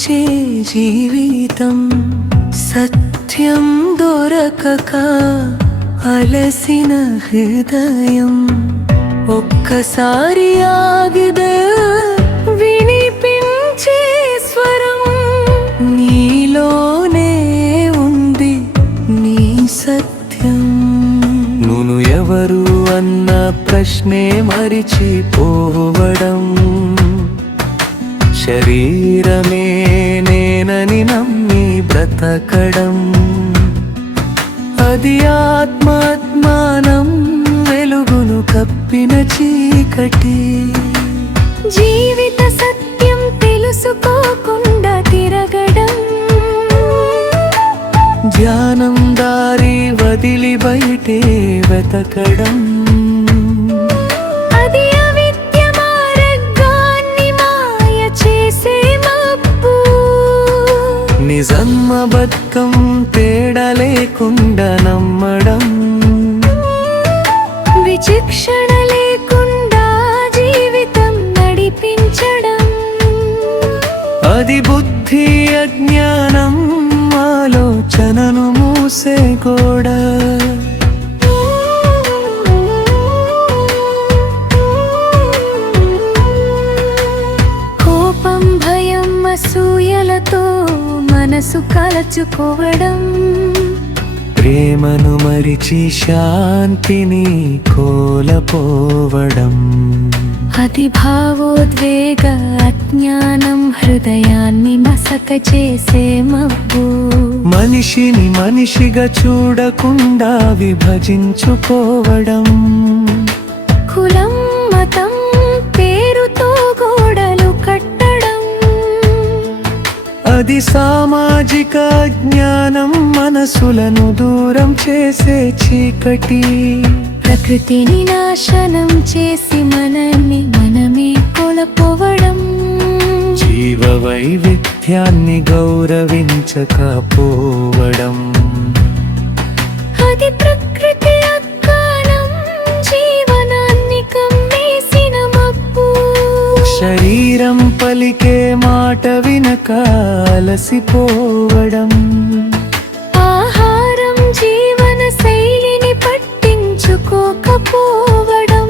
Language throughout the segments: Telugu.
మార్చే జీవితం. సత్యం దొరకక అలసిన హృదయం ఒక్కసారి ఆగిదే వినిపించే స్వరం. నీలోనే ఉంది నీ సత్యం. నును ఎవరు అన్న ప్రశ్నే మరిచిపోవడం. శరీరమే నేనని నమ్మి బ్రతకడం. అది ఆత్మాత్మానం వెలుగును కప్పిన చీకటి. జీవిత సత్యం తెలుసుకోకుండా తిరగడం. ధ్యానం దారి వదిలి బయటే వెతకడం. అది అవిద్య మార్గాన్ని మాయ చేసే మబ్బు. నిజం అబద్ధం తేడా లేకుండా నమ్మడం. విచక్షణ లేకుండా జీవితం నడిపించడం. అది బుద్ధి అజ్ఞానం ఆలోచనను మూసే గోడ. కోపం భయం అసూయలతో మనసు కలచుకోవడం. ప్రేమను మరిచి శాంతిని కోల్పోవడం. అది భావోద్వేగ అజ్ఞానం హృదయాన్ని మసక చేసే మబ్బు. మనిషిని మనిషిగా చూడకుండా విభజించుకోవడం. కులం మతం పేరుతో గోడలు కట్టడం. అది సామాజిక జ్ఞానం మనసులను దూరం చేసే చీకటి. ప్రకృతిని నాశనం చేసి మనమే కోల్పోవడం. జీవ వైవిధ్యాన్ని గౌరవించకపోవడం. అది ప్రకృతి అజ్ఞానం జీవనాన్ని కమ్మేసిన మబ్బు. శరీరం పలికే మాట వినక అలసిపోవడం. ఆహారం జీవన శైలిని పట్టించుకోకపోవడం.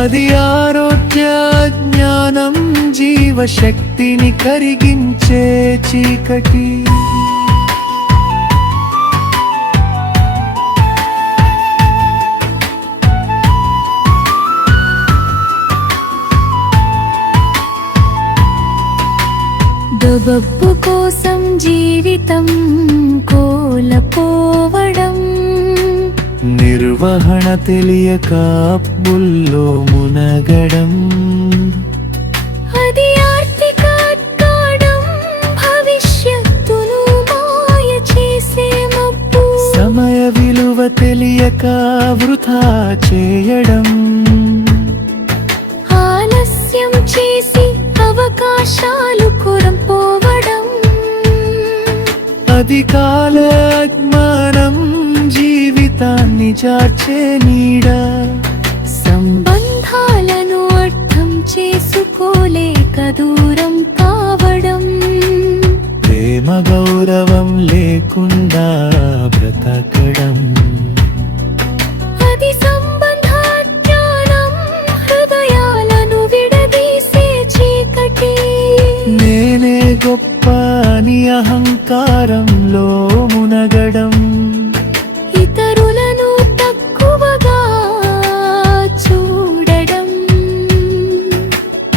అది ఆరోగ్య జ్ఞానం జీవశక్తిని కరిగించే చీకటి. డబ్బు కోసం జీవితం కోల్పోవడం. నిర్వహణ తెలియక అప్పుల్లో మునగడం. అది ఆర్థిక అడ్డాడం భవిష్యత్తును మాయ చేసే మబ్బు. సమయ విలువ తెలియక వృథా చేయడం. ఆలస్యం చేసి అవకాశాలు కోల్పోవడం. అది కాల అజ్ఞానం జీవితాన్ని జార్చే నీడ. సంబంధాలను అర్థం చేసుకోలేక దూరం కావడం. ప్రేమ గౌరవం లేకుండా బ్రతకడం. అది సంబంధాజ్ఞానం హృదయాలను విడదీసే చీకటి. నేనే గొప్ప అని అహంకారంలో మునగడం. ఇతరులను తక్కువగా చూడడం.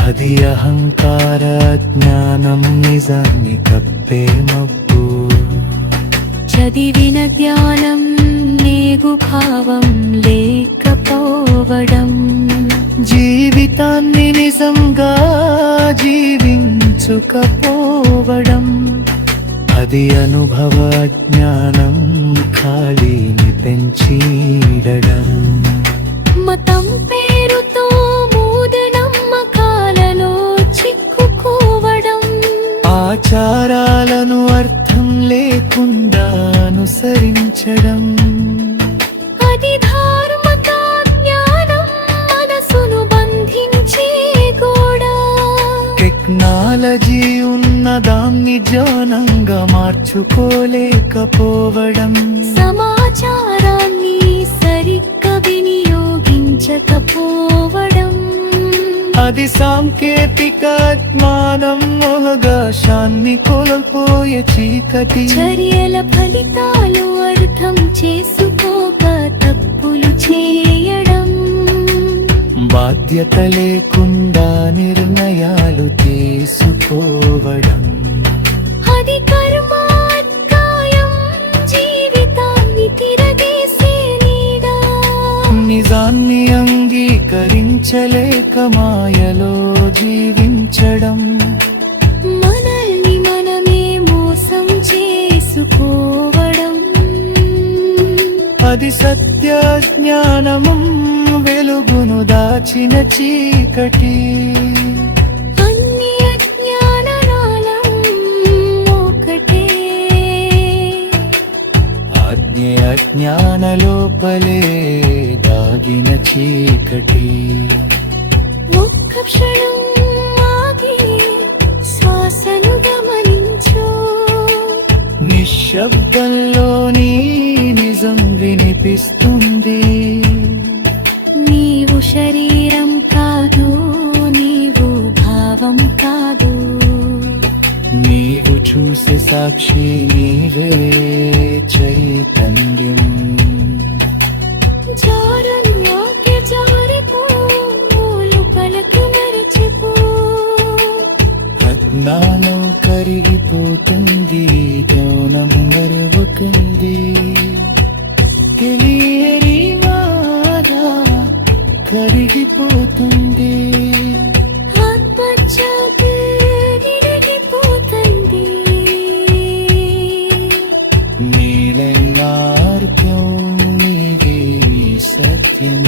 అది అహంకార జ్ఞానం నిజాన్ని కప్పే మబ్బు. చదివిన జ్ఞానం నేగు భావం లేకపోవడం. జీవితాన్ని నిజంగా జీవించుకపోవడం. అది అనుభవ జ్ఞానం ఖాళీని పెంచీడడం. మతం పేరుతో మూఢ నమ్మకాలలో చిక్కుకోవడం. ఆచారాలను అర్థం లేకుండా అనుసరించడం. అది ధార్మిక జ్ఞానం మనసును బంధించే గోడ. టెక్నాలజీ ఉన్నదాన్ని జ్ఞానంగా మార్చుకోలేకపోవడం, సమాచారాన్ని సరిగ్గా వినియోగించకపోవడం, అది సాంకేతిక జ్ఞానం అవకాశాన్ని కోల్పోయే చీకటి, చర్యల ఫలితాలు అర్థం చేసుకోక తప్పులు చేయడం, బాధ్యత లేకుండా నిర్ణయాలు తీసుకోవడం, అది కర్మాత్కాయం జీవితాన్ని తిరగేసే నీడ, నిజాన్ని అంగీకరించలేక మాయలో జీవించడం, మనల్ని మనమే మోసం చేసుకోవడం, అది సత్య జ్ఞానము వెలుగును దాచిన చీకటి, అన్ని అజ్ఞానాలం ఒకటే, అజ్ఞాన లోపలే దాగిన చీకటి. ఒక్క క్షణం ఆగి శ్వాసను గమనించు, నిశ్శబ్దంలోని నిజం వినిపిస్తుంది, నీవు శరీరం కాదు, నీవు భావం కాదు, నీవు చూసే సాక్షి నీవే చైతన్యం. జారన్యాకే జారిపో, లోపలకు మరచిపో, అజ్ఞానం కరిగిపోతుంది, జ్ఞానం మరుగుతుంది, తెలియని బాధ కరిగిపోతుంది, ఆత్మజ్యోతి నిరిగిపోతుంది, నీలెల్లార్గం నీవే నీ సత్యం.